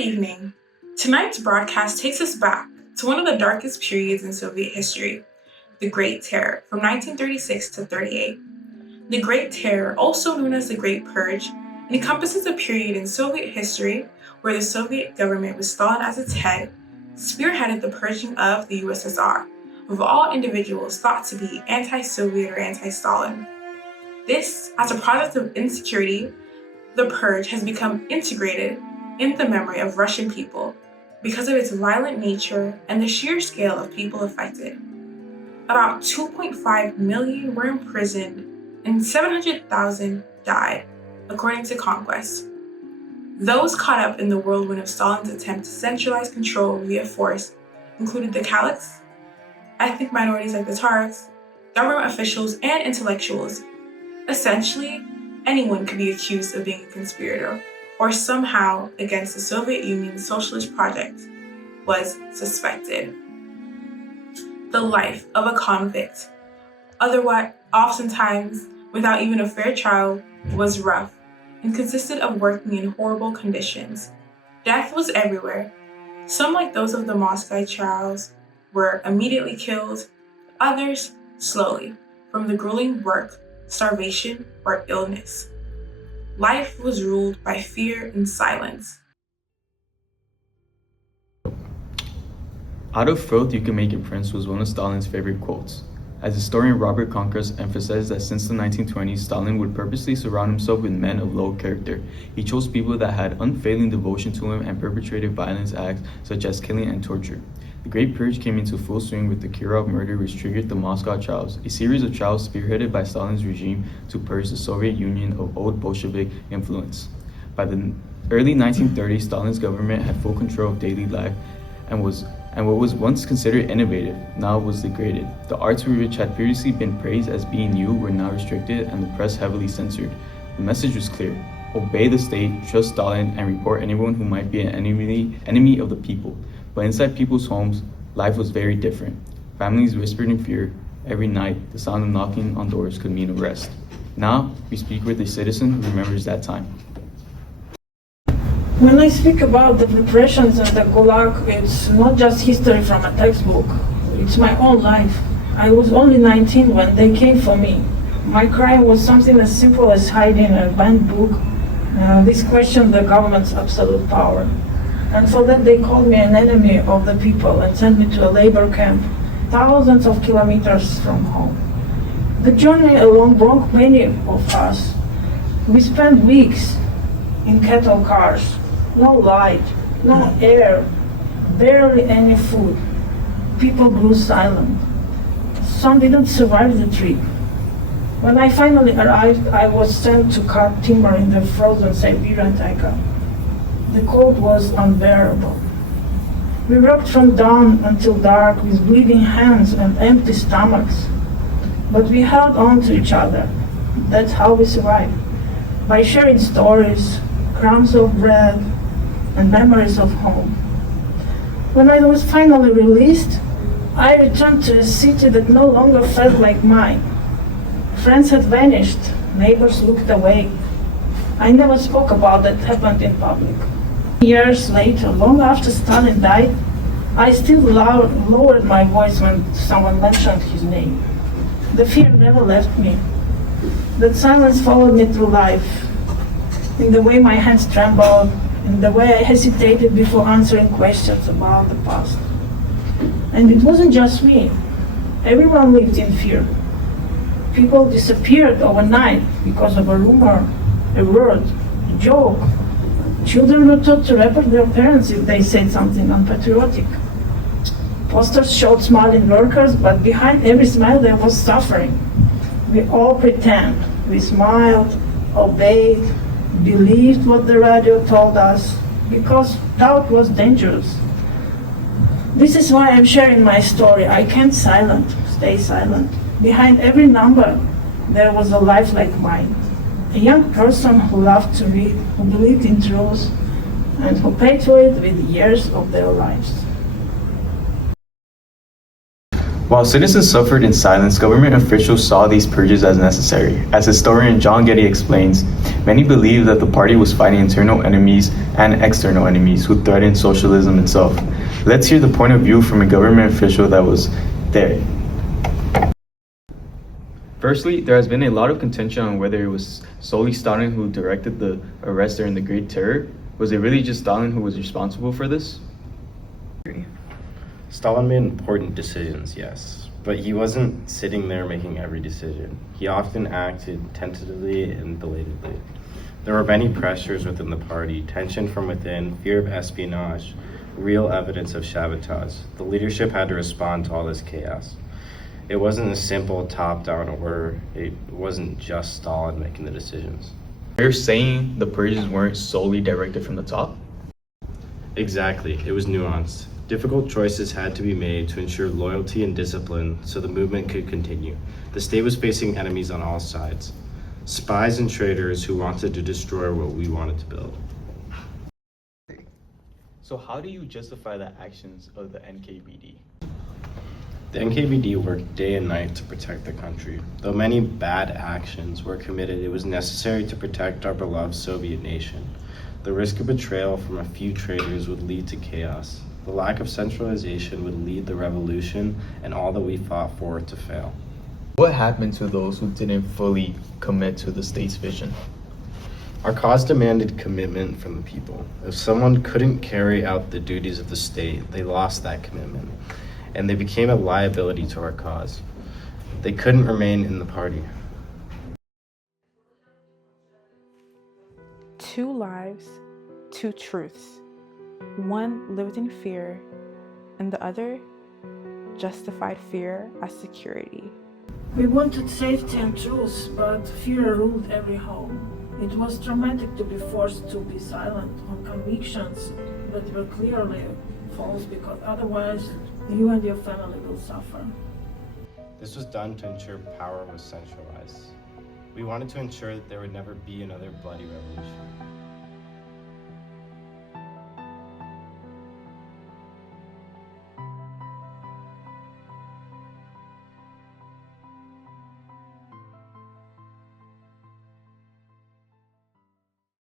evening. Tonight's broadcast takes us back to one of the darkest periods in Soviet history, the Great Terror from 1936 to 38. The Great Terror, also known as the Great Purge, encompasses a period in Soviet history where the Soviet government, with Stalin as its head, spearheaded the purging of the USSR of all individuals thought to be anti-Soviet or anti-Stalin. This, as a product of insecurity, the purge has become integrated in the memory of Russian people because of its violent nature and the sheer scale of people affected. About 2.5 million were imprisoned and 700,000 died, according to Conquest. Those caught up in the whirlwind of Stalin's attempt to centralize control via force included the Kalaks, ethnic minorities like the Tatars, government officials, and intellectuals. Essentially, anyone could be accused of being a conspirator or somehow against the Soviet Union's socialist project was suspected. The life of a convict, otherwise oftentimes without even a fair trial, was rough and consisted of working in horrible conditions. Death was everywhere. Some, like those of the Moscow trials, were immediately killed, others slowly, from the grueling work, starvation, or illness. Life was ruled by fear and silence. Out of filth you can make a prince was one of Stalin's favorite quotes. As historian Robert Conquest emphasized that since the 1920s, Stalin would purposely surround himself with men of low character. He chose people that had unfailing devotion to him and perpetrated violence acts such as killing and torture. The Great Purge came into full swing with the Kirov murder, which triggered the Moscow trials, a series of trials spearheaded by Stalin's regime to purge the Soviet Union of old Bolshevik influence. By the early 1930s, Stalin's government had full control of daily life and what was once considered innovative now was degraded. The arts which had previously been praised as being new were now restricted and the press heavily censored. The message was clear: obey the state, trust Stalin, and report anyone who might be an enemy of the people. But inside people's homes, life was very different. Families whispered in fear. Every night, the sound of knocking on doors could mean arrest. Now, we speak with a citizen who remembers that time. When I speak about the repressions and the Gulag, it's not just history from a textbook. It's my own life. I was only 19 when they came for me. My crime was something as simple as hiding a banned book. This questioned the government's absolute power. And for that they called me an enemy of the people and sent me to a labor camp, thousands of kilometers from home. The journey alone broke many of us. We spent weeks in cattle cars. No light, no air, barely any food. People grew silent. Some didn't survive the trip. When I finally arrived, I was sent to cut timber in the frozen Siberian taiga. The cold was unbearable. We worked from dawn until dark with bleeding hands and empty stomachs. But we held on to each other. That's how we survived. By sharing stories, crumbs of bread, and memories of home. When I was finally released, I returned to a city that no longer felt like mine. Friends had vanished, neighbors looked away. I never spoke about that happened in public. Years later, long after Stalin died, I still lowered my voice when someone mentioned his name. The fear never left me. That silence followed me through life, in the way my hands trembled, in the way I hesitated before answering questions about the past. And it wasn't just me. Everyone lived in fear. People disappeared overnight because of a rumor, a word, a joke. Children were taught to report their parents if they said something unpatriotic. Posters showed smiling workers, but behind every smile there was suffering. We all pretend. We smiled, obeyed, believed what the radio told us, because doubt was dangerous. This is why I'm sharing my story. I can't stay silent. Behind every number, there was a life like mine. A young person who loved to read, who believed in truth, and who paid for it with years of their lives. While citizens suffered in silence, government officials saw these purges as necessary. As historian John Getty explains, many believed that the party was fighting internal enemies and external enemies who threatened socialism itself. Let's hear the point of view from a government official that was there. Firstly, there has been a lot of contention on whether it was solely Stalin who directed the arrest during the Great Terror. Was it really just Stalin who was responsible for this? Stalin made important decisions, yes, but he wasn't sitting there making every decision. He often acted tentatively and belatedly. There were many pressures within the party, tension from within, fear of espionage, real evidence of sabotage. The leadership had to respond to all this chaos. It wasn't a simple top-down order. It wasn't just Stalin making the decisions. You're saying the purges weren't solely directed from the top? Exactly, it was nuanced. Difficult choices had to be made to ensure loyalty and discipline so the movement could continue. The state was facing enemies on all sides, spies and traitors who wanted to destroy what we wanted to build. So how do you justify the actions of the NKVD? The NKVD worked day and night to protect the country. Though many bad actions were committed, it was necessary to protect our beloved Soviet nation. The risk of betrayal from a few traitors would lead to chaos. The lack of centralization would lead the revolution and all that we fought for to fail. What happened to those who didn't fully commit to the state's vision? Our cause demanded commitment from the people. If someone couldn't carry out the duties of the state, they lost that commitment, and they became a liability to our cause. They couldn't remain in the party. Two lives, two truths. One lived in fear, and the other justified fear as security. We wanted safety and truth, but fear ruled every home. It was traumatic to be forced to be silent on convictions that were clearly false, because otherwise you and your family will suffer. This was done to ensure power was centralized. We wanted to ensure that there would never be another bloody revolution.